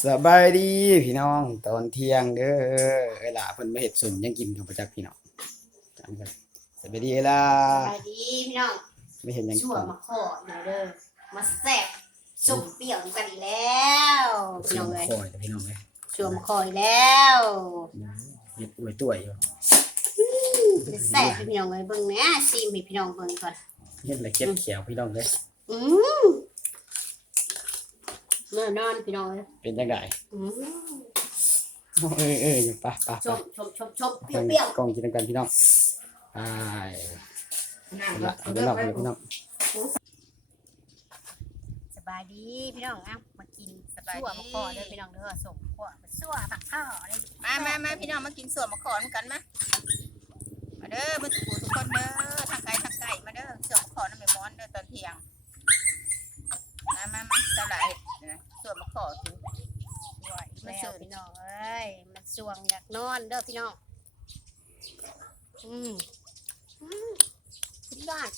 สบายดีพี่น้องตอนเที่ยงเด้อเวลาเพิ่นมาเฮ็ดสุนยังกินกับประจักพี่น้องจำกันสบายดีเวลาไปดีพี่น้องไม่เห็นยังกิชั่วนมาขอหน่อยเด้อมาแซ่บสุกเปรี้ยวกันอีกแล้วพี่เสียน้องงเลยคอยแต่พี่น้องเลยชั่วมาขออีกแล้วเฮ็ดอวยตัวอยู่จะแซ่บให้พี่น้องเลยเบิ่งแหน่ชิมให้พี่น้องเบิ่งก่อนเฮ็ดอะไรเก็บเขียวพี่น้องเลยอืม เมื่อนอนพี่น้องเลยเป็นจังไดอืมเออเอออยู่ปะปะชปะมชมชมชมเปเบิ่งรี้ยวกล้องกินกันพี่น้องไปๆน้เอาละเอาไปนอกเลยพี่น้องสบายดีพี่น้องอะมากินสบายดีชั่วมาขอเด้อพี่น้องเด้อส่งขวมาชั่วผักข้าวเลยมามามาพี่น้องมากินส่วนมะขอนกันมา มาเด้อมาถูกทุกคนเด้อทางไกลทางไกลมาเด้อส่วนมะขอนน้ำไม่ม้อนเด้อตอนเที่ยง มามามาสลาย นะส่วนมะขอกินไหวแล้วพี่น้องเอ้ยมันสวงอยากนอนเด้อพี่น้องอืมอืมสุดยอด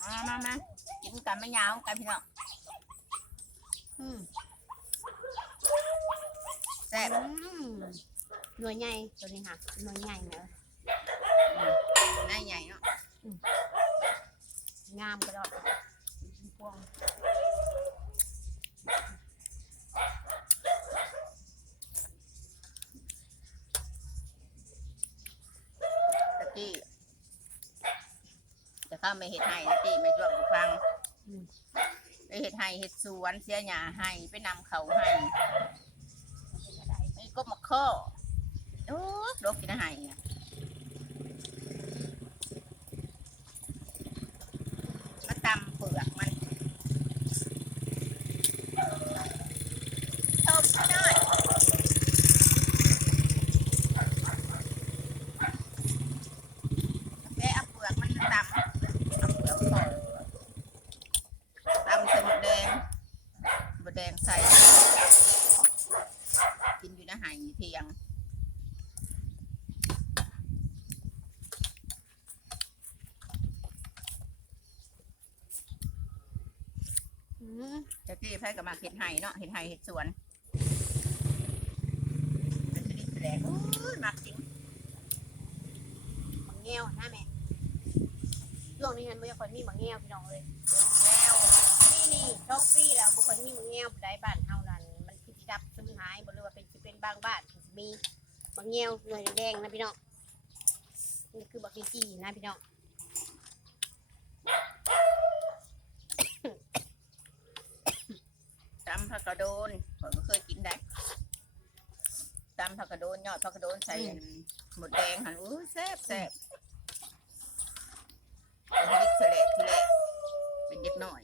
มามามากินกันไม่ยาวกันพี่น้องอืมแซ่บอืมหน่วยใหญ่ตัวนี้ค่ะหน่วยใหญ่เนอะน่าใหญ่เนาะงามกระดอกพวง ตะกี้จะเข้า ไม่เห็ดให้ตะกี้ไม่ช่วยฟังไปเห็ดให้เห็ดสวนเสียหญ้าให้ไปนำเขาให้ไม่ก็มาข้อโอ้ดกกินให้อะมาตำเปลือกมันต้มหน่อยแกะเอาเปลือกมันตำเอาเปลือกก่อนตำใส่หมดแดงหมดแดงใส่ กินอยู่นะหายเที่ยง อืมตะกี้ไผก็มาเห็ดไห่เนาะเห็ดไห่เห็ดสวนเป็นชนิดแสดงโอ้ยมักจริงบางแง่วนะแม่ช่วงนี้มันไม่ค่อยมีบางแง่วพี่น้องเลยแล้วนี่นี่ช่องปีแล้วบุคคลมีบางแง่วได้บ้านเท่านั้นมันคือที่ดับซึ่งหายบ่รู้ว่าเป็นสิเป็นบางบ้านที่มีบางแง่วหน่วยแดงๆนะพี่น้องนี่คือบักกี้นะพี่น้อง ตำ ผักกระโดนผมก็เคยกินได้ตำผักกระโดนยอดผักกระโดนใส่หมดแดงหันอู้แซ่บแซ่บเป็นเล็กเฉลกทีแรกเป็นเด็กหน่อย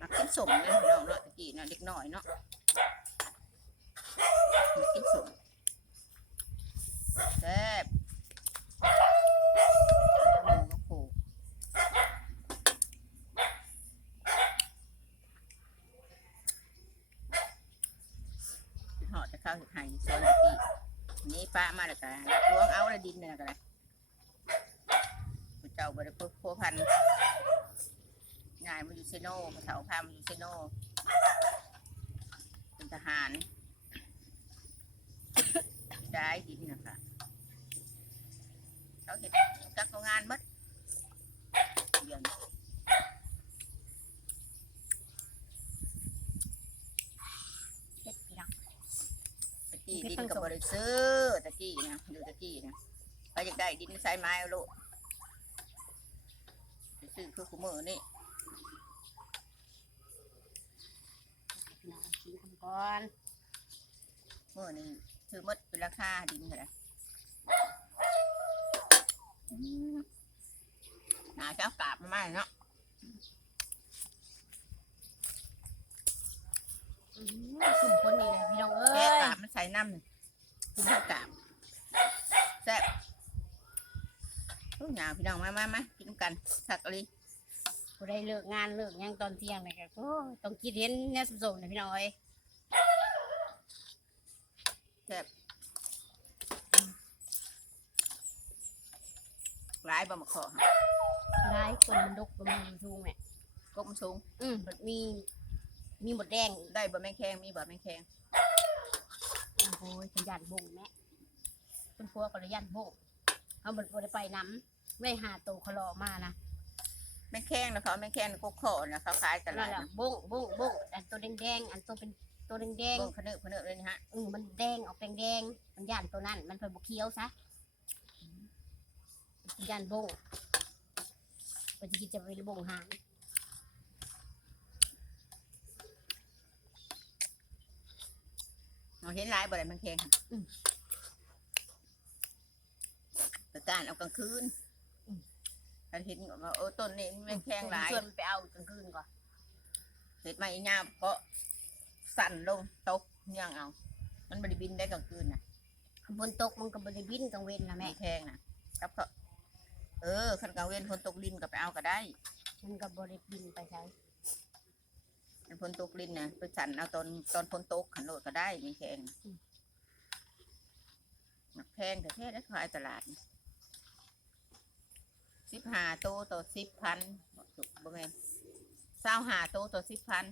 มักกินสมเลยพี่น้องเนาะตะกี้เนาะเด็กหน่อยเนาะมักกินสมแซ่บหมูกระโขก หอดจะ เข้าเห็ดไห่โซนตะกี้นี่ป้ามาแล้วกันล้วงเอาล้วดินเนี่ยกันเลยเจ้าบริโภคพัวพันงายมาอยู่เซโน่มาเถาพามาอยู่เซโน่เป็นทหารได้ดินนะคะเขาเห็ดจักงงานมัดเดือน เฮ็ดพี่น้อง ตะกี้ดินกับบริ ซื้อตะกี้นะดูตะกี้นะไปอยากได้ดินใส่ไม้เอาโลดไปซื้อคือขมือนี่พี่น้องกินกันก่อนมือนี่ซื้อหมดเป็นราคาดินเท่าไหร่อืมหนาเจ้ากราบมาไม่เนาะอืมสุ่มคนนี้เลยพี่น้องเอ้แกะยกราบมันใส่น้ำนี่ กินข้าวกราบแซ่บทุกอย่างพี่น้องมามามากินกันสักอะไรผู้ได้เลิกงานเลิกหยังตอนเที่ยงเลยก็โอ้ยต้องคิดเห็นแนวสมๆนะพี่น้องเอ้ยแซ่บร้ายบะมะขอร้ายคนมันดกประมาณทุ่งแม่กบมันสูงอืมมันมีมีหมดแดงอีกได้บ่แม่งแข้งมีบ่แม่งแข้ง โอ้ยขยันบ่งแม่คุณพัวก็เลยยันบ่งเอาบดบดไปน้ำไม่หาโตวเขาหลอกมานะแม่งแข้งนะเขาแม่งแข้งกุ๊กขอนะเขาขายตนั่ลานดแหละนะบ่งบ่งบ่งอันตัวแดงๆอันตัวเป็นตัวแดงเบิ่งพะเนอะพะเนอะเลยนะฮะๆอือมันแดงออกแดงๆมันย่านตัวนั้น มันเป็นบกเคี้ยวซะย่านบ่งปฏิกิจจะไปบ่งหาง เราเห็นหลายบ่ได้แม่งแข้งแต่การเอากลางคืนถ้าเห็นว่าโอ้ต้นนี้แม่งแข้งหลายชวนมันไปเอากลางคืนก่อนเห็ดมาอีหญ้าเพราะสั่นลงตกย่างเอา มันบริบินได้กลางคืนน่ะบนตกมันก็บริบินกลางเว้นนะแม่แม่แข้งน่ะกับเขาเออคันกลางเว้นฝนตกลินก็ไปเอาก็ได้ มันก็บริบินไปใช้ คันฝนตกลินน่ะไปสั่นเอาตอนตอนฝนตกขันโลดก็ได้แม่แข้งน่ะมักแพงแต่แท้ได้ขายตลาดสิบห้าโตต่อสิบพันบ่แม่นเศร้าห้าโตต่อสิบพัน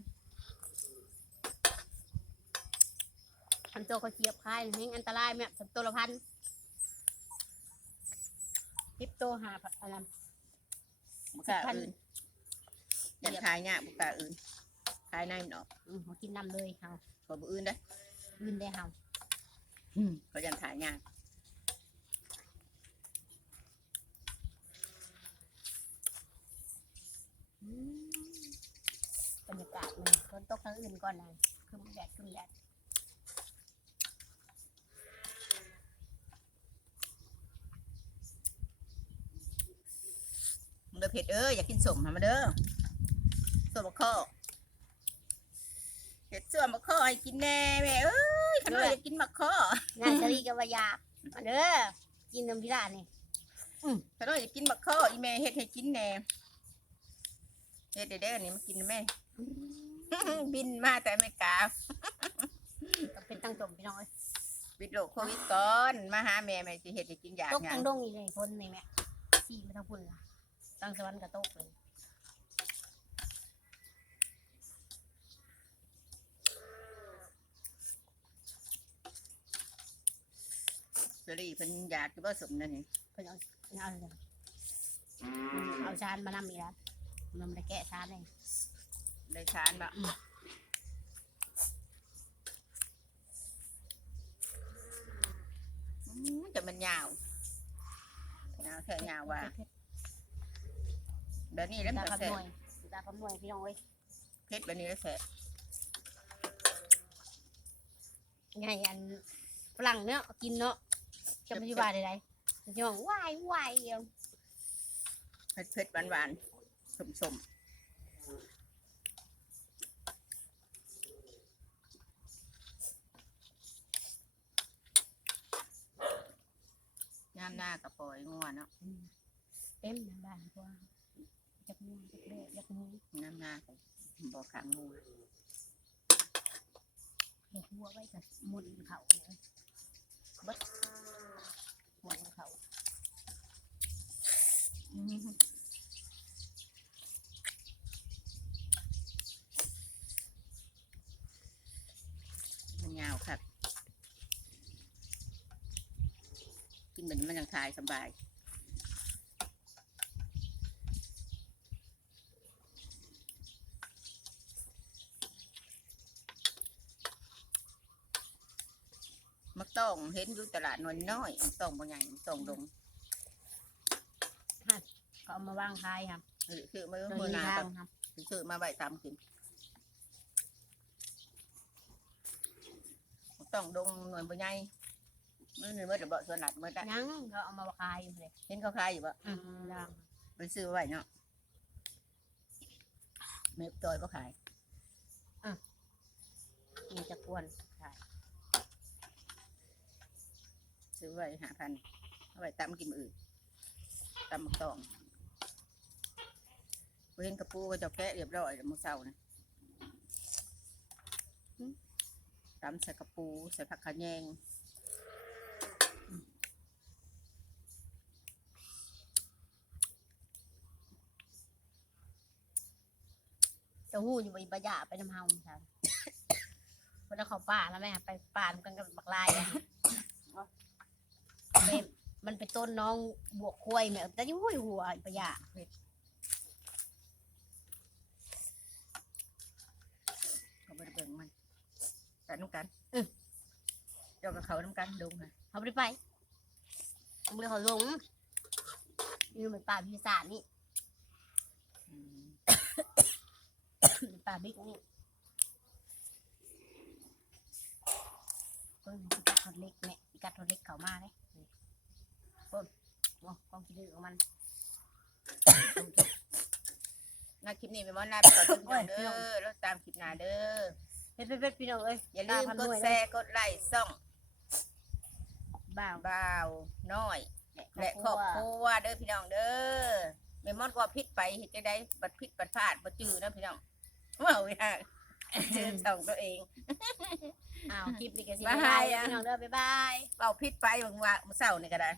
ทำตัวเขาเจียบคายนี่อันตรายแม่ทำตัวละพันทิปโตหาพันอะไรบุกล้าสิบพันอื่นอยันขายเนี่ยบุกล้าอื่น ขายในมันออกอืมเขากินน้ำเลยเฮาขอบุอื่นได้อยืนได้เฮาเขายันขายเนี่ยอืมบรรยากาศมันฝนตกทางอื่นก่อนนะคือมันแดดคือมันแดดมึงเด้อเผ็ดเอ้ยอยากกินสมหามาเด้อสมมะข้อ เผ็ดส่วนมะข้อให้กินแน่แม่เอ้ยขนมอยากกินมะข้องานสลีกับวายากมาเด้อกินน้ำพิรานี่ขนมอยากกินมะข้ออีแม่เฮ็ดให้กินแน่เฮ็ดเด้อๆนี่มากินนะแม่บินมาแต่ไม่กล้าก็เป็นตั้งจมพี่น้องเอ้ยปิดโรคโควิดก่อนมาหาแม่แม่สิเฮ็ดให้กินอยากตกหยัทางงดงนี่เลยฝนนี่แม่สี่ไม่ต้องพุ่นละตั้งสวรรค์กับตกเลย สรีเพิ่นอยากสิบ่สมนั่นนี่เพิ่นเอาเอาเลยเอาชานมานำอีกแล้วมันไม่ได้แกะชานเองได้ชานบ่อืมแต่มันยาวยาวแค่ยาวว่าเดี๋ยวนี้แล้วตามันก็คำแซ่นบวยตาคำนวยพี่น้องเอ้ยเพชรแบบนี้แล้วแซ่บไงอันฝรั่งเนาะกินเนาะ จะไม่ใช่ว่าใดๆมันจะบอกวายวายเอาเผ็ดเผ็ดหวานหวานสมสมยามหน้ากับปล่อยงัวเนาะเต็มในบ้านกว่าจักมือจักเละจักมือยามหน้ากับบ่อขังงัวเห็ดหัวไว้กับหมุนเขาเลยเบัดหมดเขามันยาวครับกินเหมือนมันยังทายสบาย มักต้องเห็นอยู่ตลาดน้อยน้อยมักต้องบางอย่างมักต้องลงเขาเอามาวางขายครับหรือคือมือโดมืยอหมีนาทาก็งครับซื้อมาใบตามกินมักต้องดงหน่วยบางอย่างมือหนึ่งมือเดี๋ยวเบาส่วนหลัดมือได้ยังเขาเอามาขายอยู่เลยเห็นเขาขายอยู่บ่อืมยังไปซื้อไว้เนาะเมฟจอยก็ขายมีจะกวนขาย ซื้อไว้หาพันเอาไว้ตำกินมื้ออื่นตำมักตองเห็นกระปูก็จะแกะเรียบร้อยแล้วมื้อเช้านะตำใส่กระปูใส่ผักขะแยงจะหู้อยู่บ่อีบะยะไปน้ำเฮาครับเวลาเขาป่าแล้วแม่ไปป่านกันกับบักลายอะ มันเป็นต้นน้องบวกคุ้ยแม่แต่ยุ่ยหัวอีบะยะเขาบ่ได้เบิ่งมันแต่น้ำกันเจ้ากับเขาน้ำกันดงค่ะเขาไม่ได้ไปเขาไม่ได้เขาลงนี่มันป่าพิศาจนี่ อืมเป็นป่าบิ๊กนี่เพิ่งพิกัดทอดเล็กแม่พิกัดทอดเล็กเขามาเลยนี่ เพิ่มโอ้ความคิดดื้อของมัน นาคลิปนี้ไปมอนนาไปก่อนเด้อพี่น้องเด้อแล้วตามคลิปหน้าเด้อ เฮ็ดเป็ดพี่น้องเอ้ยอย่าลืมกดแชร์กดไลค์ส่องบ่าวบ่าวน้อย และครอบครัวเด้อพี่น้องเด้อแม่มอนก็พิษไปเฮ็ดจังได๋บัดพิษบัดพลาดบ่จื้อนะพี่น้องว้าวอีห่าจื้อส่องตัวเอง อ้าวคลิปนี้ก็สิบ๊ายบายพี่น้องเด้อบ๊ายบายเว้าพิษไปเบิ่งว่ามื้อเช้านี่ก็ได้